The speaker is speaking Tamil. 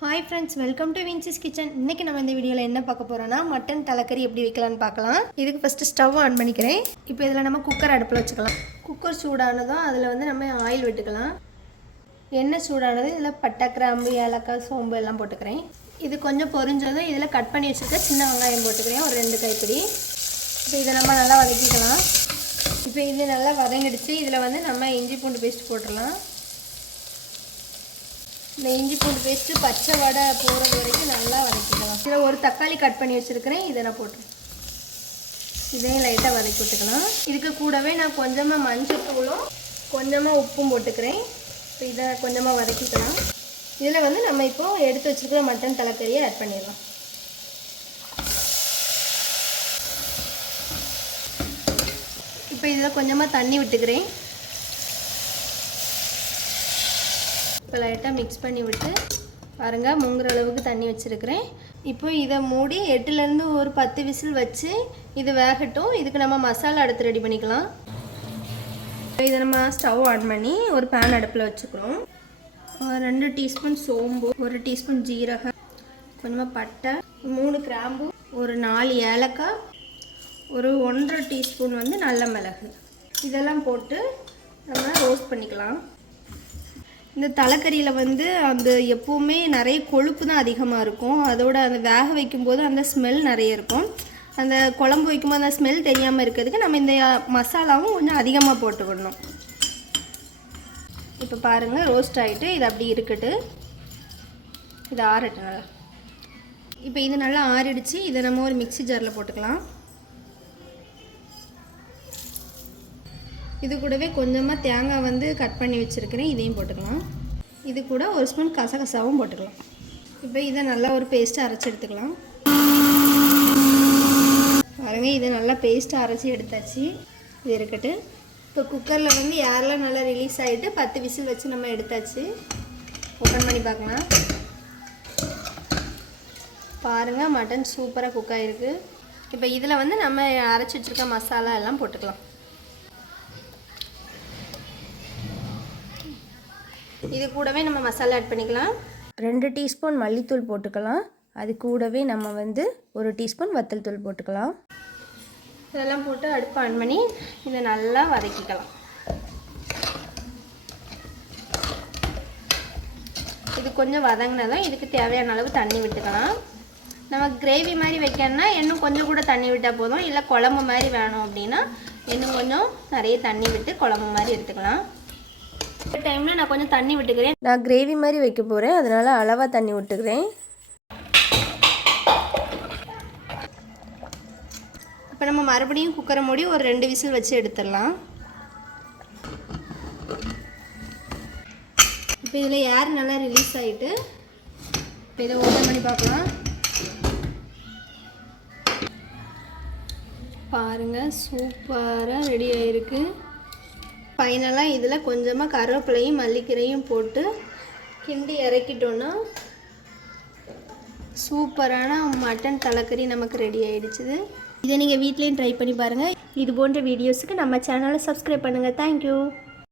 ஹாய் ஃப்ரெண்ட்ஸ், வெல்கம் டு வின்சிஸ் கிச்சன். இன்றைக்கி நம்ம இந்த வீடியோவில் என்ன பார்க்க போகிறோன்னா மட்டன் தலைக்கறி எப்படி வைக்கலான்னு பார்க்கலாம். இதுக்கு ஃபஸ்ட்டு ஸ்டவ் ஆன் பண்ணிக்கிறேன். இப்போ இதில் நம்ம குக்கர் அடுப்பில் வச்சுக்கலாம். குக்கர் சூடானதும் அதில் வந்து நம்ம ஆயில் விட்டுக்கலாம். எண்ணெய் சூடானது இதில் பட்டை, கிராம்பு, ஏலக்காய், சோம்பு எல்லாம் போட்டுக்கிறேன். இது கொஞ்சம் பொரிஞ்சதும் இதில் கட் பண்ணி வச்சுருக்க சின்ன வெங்காயம் போட்டுக்கிறேன், ஒரு 2 கைப்பிடி. இப்போ இதை நம்ம நல்லா வதக்கிக்கலாம். இப்போ இது நல்லா வதங்கிடுச்சு. இதில் வந்து நம்ம இஞ்சி பூண்டு பேஸ்ட் போட்டுடலாம். இந்த இஞ்சி பூண்டு பேஸ்ட்டு பச்சை வடை போகிறது வரைக்கும் நல்லா வதக்கிக்கலாம். இதில் ஒரு தக்காளி கட் பண்ணி வச்சுருக்கிறேன், இதை நான் போட்டுருக்கேன். இதையும் லைட்டாக வதக்கி விட்டுக்கலாம். இதுக்கு கூடவே நான் கொஞ்சமாக மஞ்சள் தூளும் கொஞ்சமாக உப்பும் போட்டுக்கிறேன். இப்போ இதை கொஞ்சமாக வதக்கிக்கலாம். இதில் வந்து நம்ம இப்போது எடுத்து வச்சுருக்கிற மட்டன் தலைக்கறியை ஆட் பண்ணிடலாம். இப்போ இதில் கொஞ்சமாக தண்ணி விட்டுக்கிறேன். இப்போ லைட்டாக மிக்ஸ் பண்ணி விட்டு பாருங்கள், முங்குற அளவுக்கு தண்ணி வச்சுருக்கிறேன். இப்போ இதை மூடி 8லேருந்து ஒரு 10 விசில் வச்சு இது வேகட்டும். இதுக்கு நம்ம மசாலா அடுத்து ரெடி பண்ணிக்கலாம். இதை நம்ம ஸ்டவ் ஆன் பண்ணி ஒரு பேன் அடுப்பில் வச்சுக்கிறோம். 2 டீஸ்பூன் சோம்பு, 1 டீஸ்பூன் ஜீரகம், கொஞ்சமாக பட்டை, 3 கிராம்பு, ஒரு 4 ஏலக்காய், ஒரு 1.5 டீஸ்பூன் வந்து நல்ல மிளகு, இதெல்லாம் போட்டு நம்ம ரோஸ்ட் பண்ணிக்கலாம். இந்த தலைக்கறியில் வந்து அந்த எப்போவுமே நிறைய கொழுப்பு தான் அதிகமாக இருக்கும். அதோட அந்த வேக வைக்கும்போது அந்த ஸ்மெல் நிறைய இருக்கும். அந்த குழம்பு வைக்கும்போது அந்த ஸ்மெல் தெரியாமல் இருக்கிறதுக்கு நம்ம இந்த மசாலாவும் கொஞ்சம் அதிகமாக போட்டுக்கணும். இப்போ பாருங்கள், ரோஸ்ட் ஆகிட்டு இது அப்படி இருக்கட்டு. இது ஆறட்டு நல்லா. இப்போ இது நல்லா ஆறிடுச்சு. இதை நம்ம ஒரு மிக்ஸி ஜாரில் போட்டுக்கலாம். இது கூடவே கொஞ்சமாக தேங்காய் வந்து கட் பண்ணி வச்சுருக்கிறேன், இதையும் போட்டுக்கலாம். இது கூட ஒரு ஸ்பூன் கசகசாவும் போட்டுக்கலாம். இப்போ இதை நல்லா ஒரு பேஸ்ட்டாக அரைச்சி எடுத்துக்கலாம். பாருங்க, இதை நல்லா பேஸ்ட்டாக அரைச்சி எடுத்தாச்சு. இது இருக்கட்டு. இப்போ குக்கரில் வந்து ஏர்லாம் நல்லா ரிலீஸ் ஆகிட்டு 10 விசில் வச்சு நம்ம எடுத்தாச்சு. ஓப்பன் பண்ணி பார்க்கலாம். பாருங்கள், மட்டன் சூப்பராக குக் ஆகிருக்கு. இப்போ இதில் வந்து நம்ம அரைச்சி வச்சுருக்க மசாலா எல்லாம் போட்டுக்கலாம். இது கூடவே நம்ம மசாலா ஆட் பண்ணிக்கலாம். 2 டீஸ்பூன் மல்லித்தூள் போட்டுக்கலாம். அது கூடவே நம்ம வந்து 1 டீஸ்பூன் வத்தல் தூள் போட்டுக்கலாம். இதெல்லாம் போட்டு அடுப்பு ஆன் பண்ணி இதை நல்லா வதக்கிக்கலாம். இது கொஞ்சம் வதங்கினதும் இதுக்கு தேவையான அளவு தண்ணி விட்டுக்கலாம். நம்ம கிரேவி மாதிரி வைக்கணும்னா இன்னும் கொஞ்சம் கூட தண்ணி விட்டால் போதும். இல்லை குழம்பு மாதிரி வேணும் அப்படின்னா இன்னும் கொஞ்சம் நிறைய தண்ணி விட்டு குழம்பு மாதிரி எடுத்துக்கலாம். இந்த டைமில் நான் கொஞ்சம் தண்ணி விட்டுக்கிறேன். நான் கிரேவி மாதிரி வைக்க போகிறேன், அதனால் அளவாக தண்ணி விட்டுக்கிறேன். இப்போ நம்ம மறுபடியும் குக்கரை மூடி ஒரு 2 விசில் வச்சு எடுத்துடலாம். இப்போ இதில் ஏர் நல்லா ரிலீஸ் ஆகிட்டு இப்போ இதை ஓப்பன் பண்ணி பார்க்கலாம். பாருங்கள், சூப்பராக ரெடி ஆகிருக்கு. ஃபைனலாக இதில் கொஞ்சமாக கருவேப்பிலையும் மல்லிக்கீரையும் போட்டு கிண்டி இறக்கிட்டோன்னா சூப்பரான மட்டன் தலைக்கறி நமக்கு ரெடி ஆகிடுச்சுது. இதை நீங்கள் வீட்லேயும் ட்ரை பண்ணி பாருங்கள். இது போன்ற வீடியோஸுக்கு நம்ம சேனலை சப்ஸ்கிரைப் பண்ணுங்கள். தேங்க்யூ.